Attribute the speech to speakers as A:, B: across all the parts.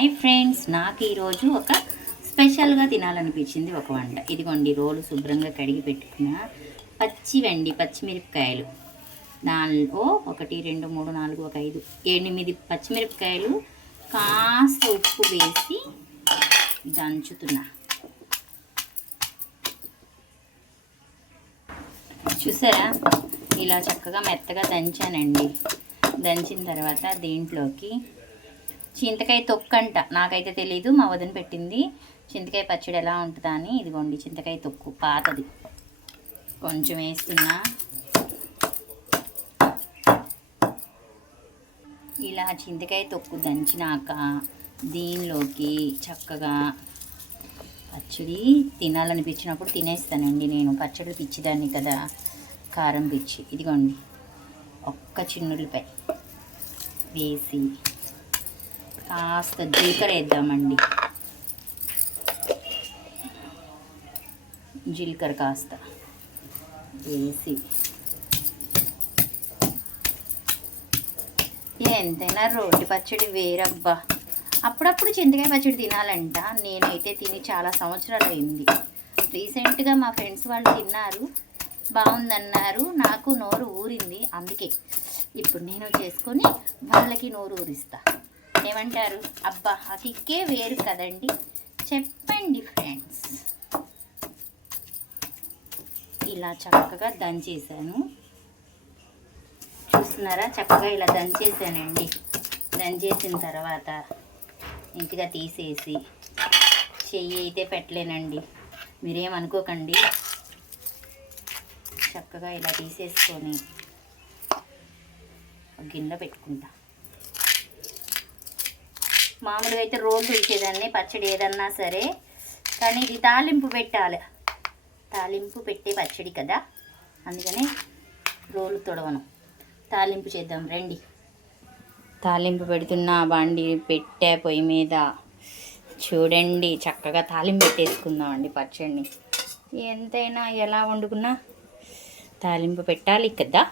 A: Hi friends నాకు ఈరోజు ఒక స్పెషల్గా తినాలనిపించింది ఒక వంట. ఇదిగోండి రోలు శుభ్రంగా కడిగి పెట్టుకున్న పచ్చి వెండి పచ్చిమిరపకాయలు. దానిలో ఒకటి రెండు మూడు నాలుగు ఒక ఐదు ఎనిమిది పచ్చిమిరపకాయలు కాస్త ఉప్పు వేసి దంచుతున్నా. చూసారా? ఇలా చక్కగా మెత్తగా దంచానండి. దంచిన తర్వాత దీంట్లోకి చింతకాయ తొక్కంట. నాకైతే తెలీదు మా వదిన పెట్టింది. చింతకాయ పచ్చడి ఎలా ఉంటుందా అని ఇదిగోండి చింతకాయ తొక్కు పాతది. కొంచెం వేస్తున్నా. ఇలా చింతకాయ తొక్కు దంచినాక దీనిలోకి చక్కగా పచ్చడి తినాలనిపించినప్పుడు తినేస్తానండి నేను. పచ్చడి పిచ్చిదాన్ని కదా కారం పిచ్చి. ఇదిగోండి ఒక్క చిన్నులపై వేసి కాస్త జీలకర్ర వేద్దామండి జీలకర్ర కాస్త వేసి. ఎంతైనా రోటి పచ్చడి వేరబ్బా. అప్పుడప్పుడు చింతకాయ పచ్చడి తినాలంట. నేనైతే తిని చాలా సంవత్సరాలు అయింది రీసెంట్గా మా ఫ్రెండ్స్ వాళ్ళు తిన్నారు. బాగుందన్నారు నాకు నోరు ఊరింది. అందుకే ఇప్పుడు నేను చేసుకొని వాళ్ళకి నోరు ఊరిస్తా. ఏమంటారు? అబ్బా ఆ కిక్కే వేరు కదండి. చెప్పండి ఫ్రెండ్స్. ఇలా చక్కగా దంచేసాను చూస్తున్నారా? చక్కగా ఇలా దంచేసానండి దంచేసిన తర్వాత ఇంటిగా తీసేసి చెయ్యి అయితే పెట్టలేనండి. మీరేమనుకోకండి. చక్కగా ఇలా తీసేసుకొని గిన్నె గిన్నెలో పెట్టుకుంటా. మామూలుగా అయితే రోల్ తుడిచేదాన్ని పచ్చడి ఏదన్నా సరే. కానీ ఇది తాలింపు పెట్టాలి. తాలింపు పెట్టే పచ్చడి కదా. అందుకని రోలు తొడవను. తాలింపు చేద్దాం రండి. తాలింపు పెడుతున్నా బండి పెట్టే పొయ్యి మీద. చూడండి చక్కగా తాలింపు పెట్టేసుకుందామండి పచ్చడిని. ఎంతైనా ఎలా వండుకున్నా తాలింపు పెట్టాలి కదా.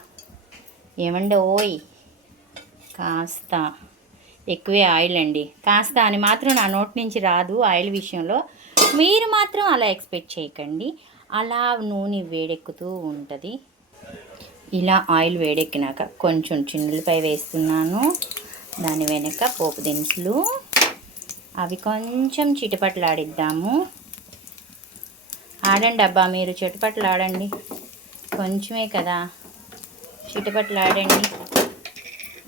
A: ఏమండి ఓయ్ కాస్త. ఎక్కువే ఆయిల్ అండి. కాస్త అని మాత్రం నా నోటి నుంచి రాదు ఆయిల్ విషయంలో. మీరు మాత్రం అలా ఎక్స్పెక్ట్ చేయకండి. అలా నూనె వేడెక్కుతూ ఉంటుంది. ఇలా ఆయిల్ వేడెక్కినాక కొంచెం చిన్నులపై వేస్తున్నాను. దాని వెనక పోపు దినుసులు. అవి కొంచెం చిటపట్లాడిద్దాము. ఆడండి అబ్బా మీరు చిటపట్లాడండి. కొంచెమే కదా. చిటపట్లాడండి.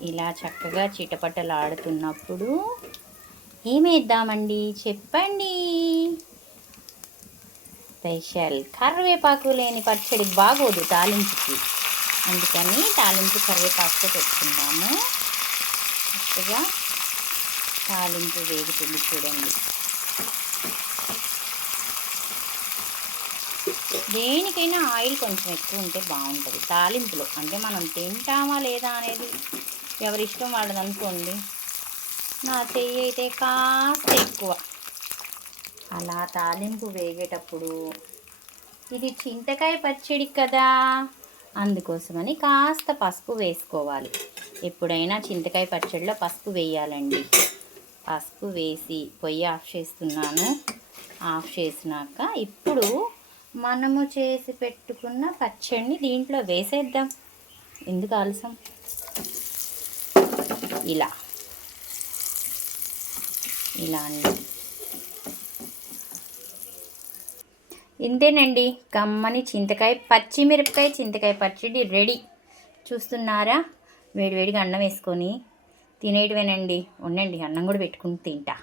A: ఇలా చక్కగా చిటపటలు ఆడుతున్నప్పుడు ఏమేద్దామండి? చెప్పండి. స్పెషల్ కరివేపాకు లేని పచ్చడి బాగోదు తాలింపుకి. అందుకని తాలింపు కరివేపాకుతో పెట్టుకుందాము చక్కగా తాలింపు వేగుతుంది చూడండి. దేనికైనా ఆయిల్ కొంచెం ఎక్కువ ఉంటే బాగుంటుంది తాలింపులో. అంటే మనం తింటామా లేదా అనేది ఎవరిష్టం వాళ్ళది అనుకోండి నా చెయ్యి అయితే కాస్త ఎక్కువ. అలా తాలింపు వేగేటప్పుడు ఇది చింతకాయ పచ్చడి కదా అందుకోసమని కాస్త పసుపు వేసుకోవాలి. ఎప్పుడైనా చింతకాయ పచ్చడిలో పసుపు వేయాలండి. పసుపు వేసి పొయ్యి ఆఫ్ చేస్తున్నాను. ఆఫ్ చేసినాక ఇప్పుడు మనము చేసి పెట్టుకున్న పచ్చడిని దీంట్లో వేసేద్దాం. ఎందుకు ఆలసం ఇలా ఇలా అండి ఇంతేనండి. కమ్మని చింతకాయ పచ్చిమిరపకాయ చింతకాయ పచ్చడి రెడీ. చూస్తున్నారా? వేడివేడిగా అన్నం వేసుకొని తినేటివేనండి. ఉండండి అన్నం కూడా పెట్టుకుని తింటా.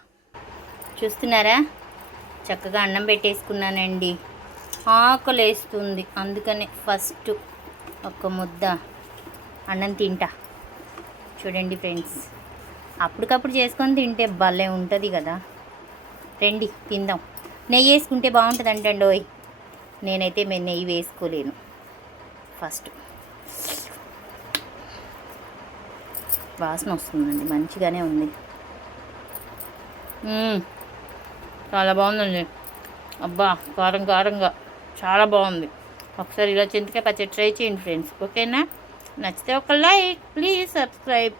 A: చూస్తున్నారా? చక్కగా అన్నం పెట్టేసుకున్నానండి. ఆకలేస్తుంది. అందుకనే ఫస్ట్ ఒక ముద్ద అన్నం తింటా. చూడండి ఫ్రెండ్స్. అప్పటికప్పుడు చేసుకొని తింటే భలే ఉంటుంది కదా. రండి తిందాం. నెయ్యి వేసుకుంటే బాగుంటుంది అంటండి ఓయ్. నేనైతే మేము నెయ్యి వేసుకోలేను. ఫస్ట్. వాసన వస్తుందండి మంచిగానే ఉంది. చాలా బాగుందండి. అబ్బా కారం కారంగా. చాలా బాగుంది. ఒకసారి ఇలా చింతకాయ పచ్చడి ట్రై చేయండి ఫ్రెండ్స్. ఓకేనా? నచ్చితే ఒక లైక్ ప్లీజ్ సబ్స్క్రైబ్.